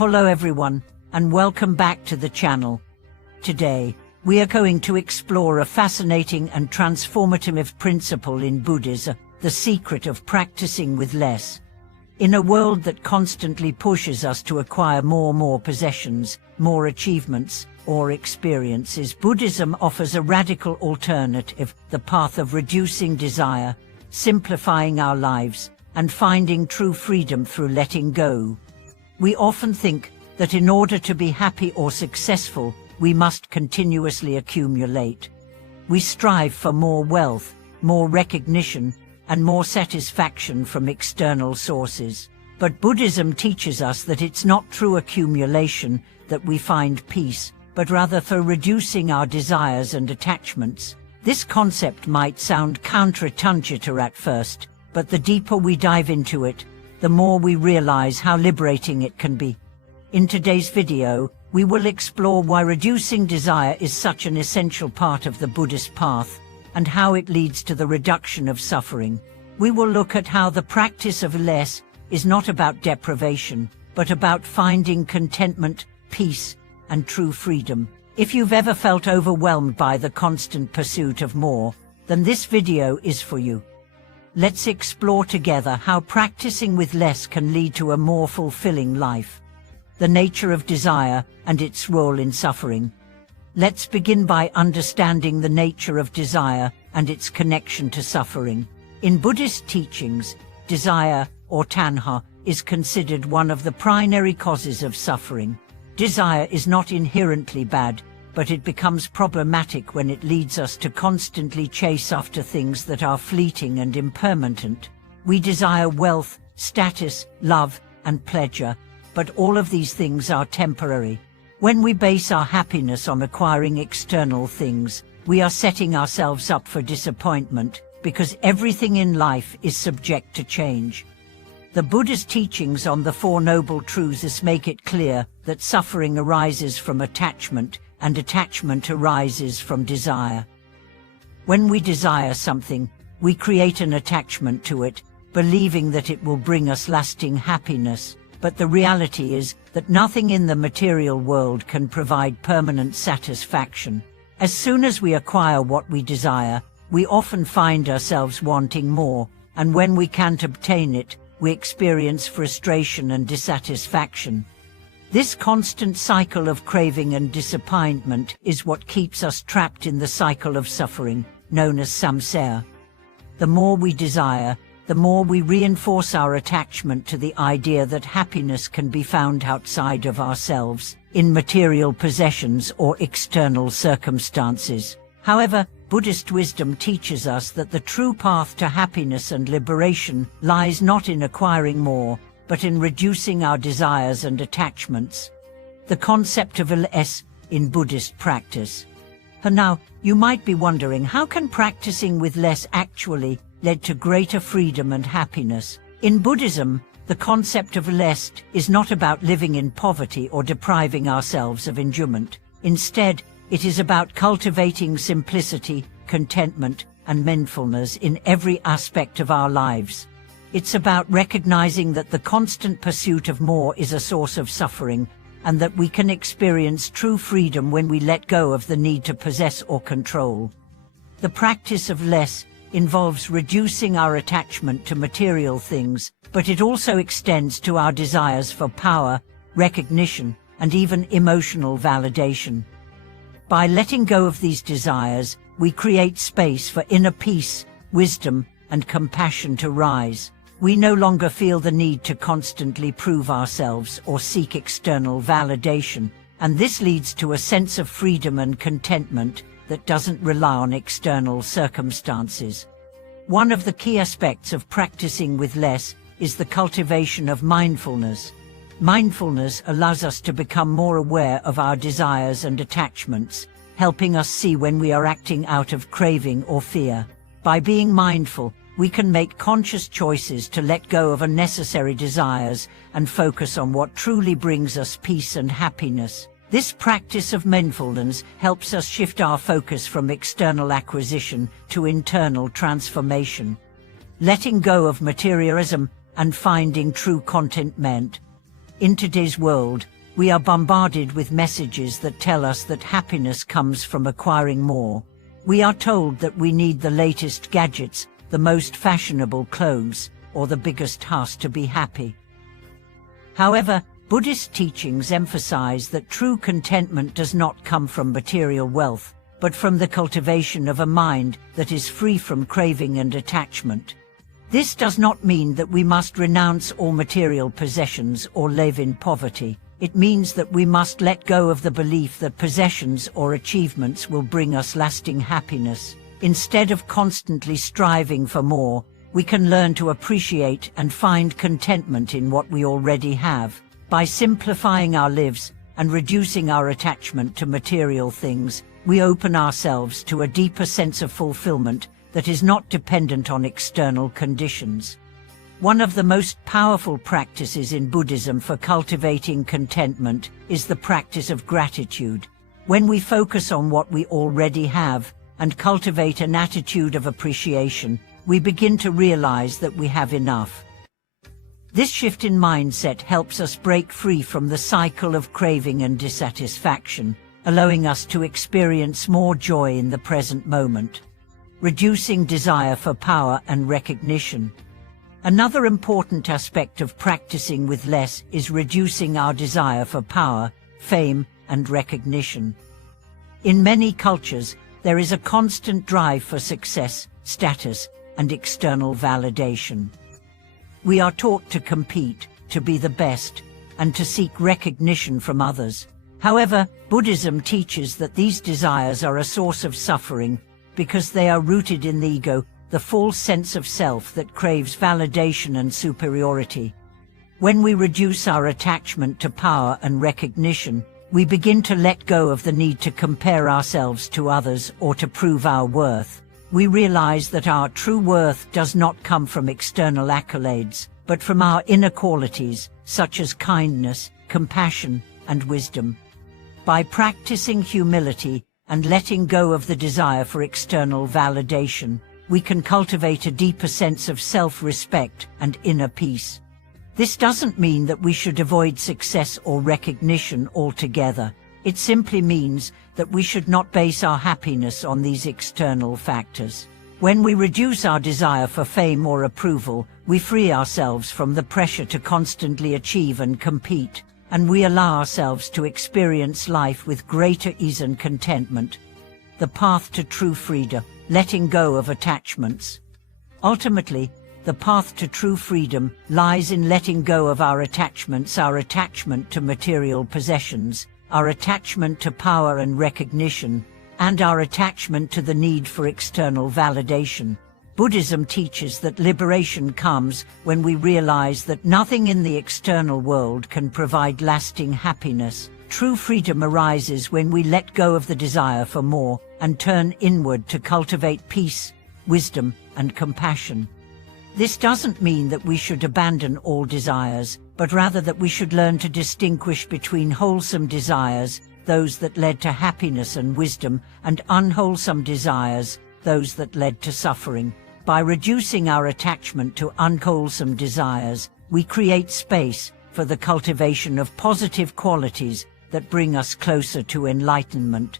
Hello everyone, and welcome back to the channel. Today, we are going to explore a fascinating and transformative principle in Buddhism, the secret of practicing with less. In a world that constantly pushes us to acquire more possessions, more achievements, or experiences, Buddhism offers a radical alternative, the path of reducing desire, simplifying our lives, and finding true freedom through letting go. We often think that in order to be happy or successful, we must continuously accumulate. We strive for more wealth, more recognition, and more satisfaction from external sources. But Buddhism teaches us that it's not through accumulation that we find peace, but rather through reducing our desires and attachments. This concept might sound counterintuitive at first, but the deeper we dive into it, the more we realize how liberating it can be. In today's video, we will explore why reducing desire is such an essential part of the Buddhist path, and how it leads to the reduction of suffering. We will look at how the practice of less is not about deprivation, but about finding contentment, peace, and true freedom. If you've ever felt overwhelmed by the constant pursuit of more, then this video is for you. Let's explore together how practicing with less can lead to a more fulfilling life. The nature of desire and its role in suffering. Let's begin by understanding the nature of desire and its connection to suffering. In Buddhist teachings, desire, or tanha, is considered one of the primary causes of suffering. Desire is not inherently bad, but it becomes problematic when it leads us to constantly chase after things that are fleeting and impermanent. We desire wealth, status, love, and pleasure, but all of these things are temporary. When we base our happiness on acquiring external things, we are setting ourselves up for disappointment, because everything in life is subject to change. The Buddhist teachings on the Four Noble Truths make it clear that suffering arises from attachment, and attachment arises from desire. When we desire something, we create an attachment to it, believing that it will bring us lasting happiness. But the reality is that nothing in the material world can provide permanent satisfaction. As soon as we acquire what we desire, we often find ourselves wanting more, and when we can't obtain it, we experience frustration and dissatisfaction. This constant cycle of craving and disappointment is what keeps us trapped in the cycle of suffering, known as samsara. The more we desire, the more we reinforce our attachment to the idea that happiness can be found outside of ourselves, in material possessions or external circumstances. However, Buddhist wisdom teaches us that the true path to happiness and liberation lies not in acquiring more, but in reducing our desires and attachments. The concept of less in Buddhist practice. And now, you might be wondering, how can practicing with less actually lead to greater freedom and happiness? In Buddhism, the concept of less is not about living in poverty or depriving ourselves of enjoyment. Instead, it is about cultivating simplicity, contentment, and mindfulness in every aspect of our lives. It's about recognizing that the constant pursuit of more is a source of suffering, and that we can experience true freedom when we let go of the need to possess or control. The practice of less involves reducing our attachment to material things, but it also extends to our desires for power, recognition, and even emotional validation. By letting go of these desires, we create space for inner peace, wisdom, and compassion to rise. We no longer feel the need to constantly prove ourselves or seek external validation, and this leads to a sense of freedom and contentment that doesn't rely on external circumstances. One of the key aspects of practicing with less is the cultivation of mindfulness. Mindfulness allows us to become more aware of our desires and attachments, helping us see when we are acting out of craving or fear. By being mindful, we can make conscious choices to let go of unnecessary desires and focus on what truly brings us peace and happiness. This practice of mindfulness helps us shift our focus from external acquisition to internal transformation, letting go of materialism and finding true contentment. In today's world, we are bombarded with messages that tell us that happiness comes from acquiring more. We are told that we need the latest gadgets, the most fashionable clothes, or the biggest house to be happy. However, Buddhist teachings emphasize that true contentment does not come from material wealth, but from the cultivation of a mind that is free from craving and attachment. This does not mean that we must renounce all material possessions or live in poverty. It means that we must let go of the belief that possessions or achievements will bring us lasting happiness. Instead of constantly striving for more, we can learn to appreciate and find contentment in what we already have. By simplifying our lives and reducing our attachment to material things, we open ourselves to a deeper sense of fulfillment that is not dependent on external conditions. One of the most powerful practices in Buddhism for cultivating contentment is the practice of gratitude. When we focus on what we already have and cultivate an attitude of appreciation, we begin to realize that we have enough. This shift in mindset helps us break free from the cycle of craving and dissatisfaction, allowing us to experience more joy in the present moment. Reducing desire for power and recognition. Another important aspect of practicing with less is reducing our desire for power, fame, and recognition. In many cultures, there is a constant drive for success, status, and external validation. We are taught to compete, to be the best, and to seek recognition from others. However, Buddhism teaches that these desires are a source of suffering because they are rooted in the ego, the false sense of self that craves validation and superiority. When we reduce our attachment to power and recognition, we begin to let go of the need to compare ourselves to others or to prove our worth. We realize that our true worth does not come from external accolades, but from our inner qualities, such as kindness, compassion, and wisdom. By practicing humility and letting go of the desire for external validation, we can cultivate a deeper sense of self-respect and inner peace. This doesn't mean that we should avoid success or recognition altogether. It simply means that we should not base our happiness on these external factors. When we reduce our desire for fame or approval, we free ourselves from the pressure to constantly achieve and compete, and we allow ourselves to experience life with greater ease and contentment. The path to true freedom, letting go of attachments. Ultimately, the path to true freedom lies in letting go of our attachments, our attachment to material possessions, our attachment to power and recognition, and our attachment to the need for external validation. Buddhism teaches that liberation comes when we realize that nothing in the external world can provide lasting happiness. True freedom arises when we let go of the desire for more and turn inward to cultivate peace, wisdom, and compassion. This doesn't mean that we should abandon all desires, but rather that we should learn to distinguish between wholesome desires, those that led to happiness and wisdom, and unwholesome desires, those that led to suffering. By reducing our attachment to unwholesome desires, we create space for the cultivation of positive qualities that bring us closer to enlightenment.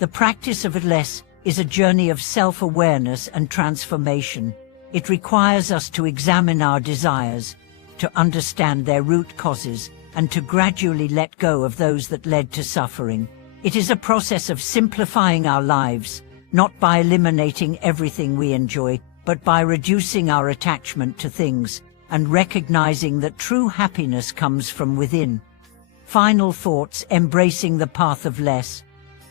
The practice of less is a journey of self-awareness and transformation. It requires us to examine our desires, to understand their root causes, and to gradually let go of those that led to suffering. It is a process of simplifying our lives, not by eliminating everything we enjoy, but by reducing our attachment to things and recognizing that true happiness comes from within. Final thoughts: embracing the path of less.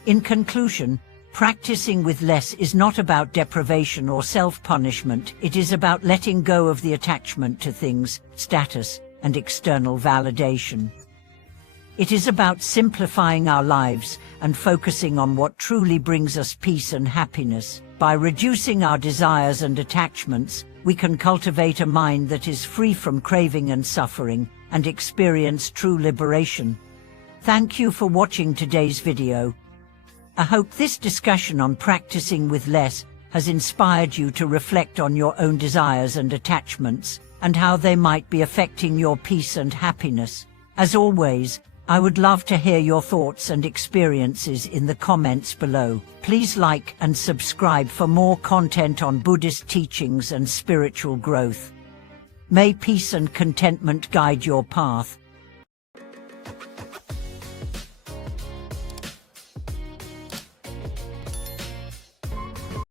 In conclusion, practicing with less is not about deprivation or self-punishment. It is about letting go of the attachment to things, status, and external validation. It is about simplifying our lives and focusing on what truly brings us peace and happiness. By reducing our desires and attachments, we can cultivate a mind that is free from craving and suffering and experience true liberation. Thank you for watching today's video. I hope this discussion on practicing with less has inspired you to reflect on your own desires and attachments and how they might be affecting your peace and happiness. As always, I would love to hear your thoughts and experiences in the comments below. Please like and subscribe for more content on Buddhist teachings and spiritual growth. May peace and contentment guide your path,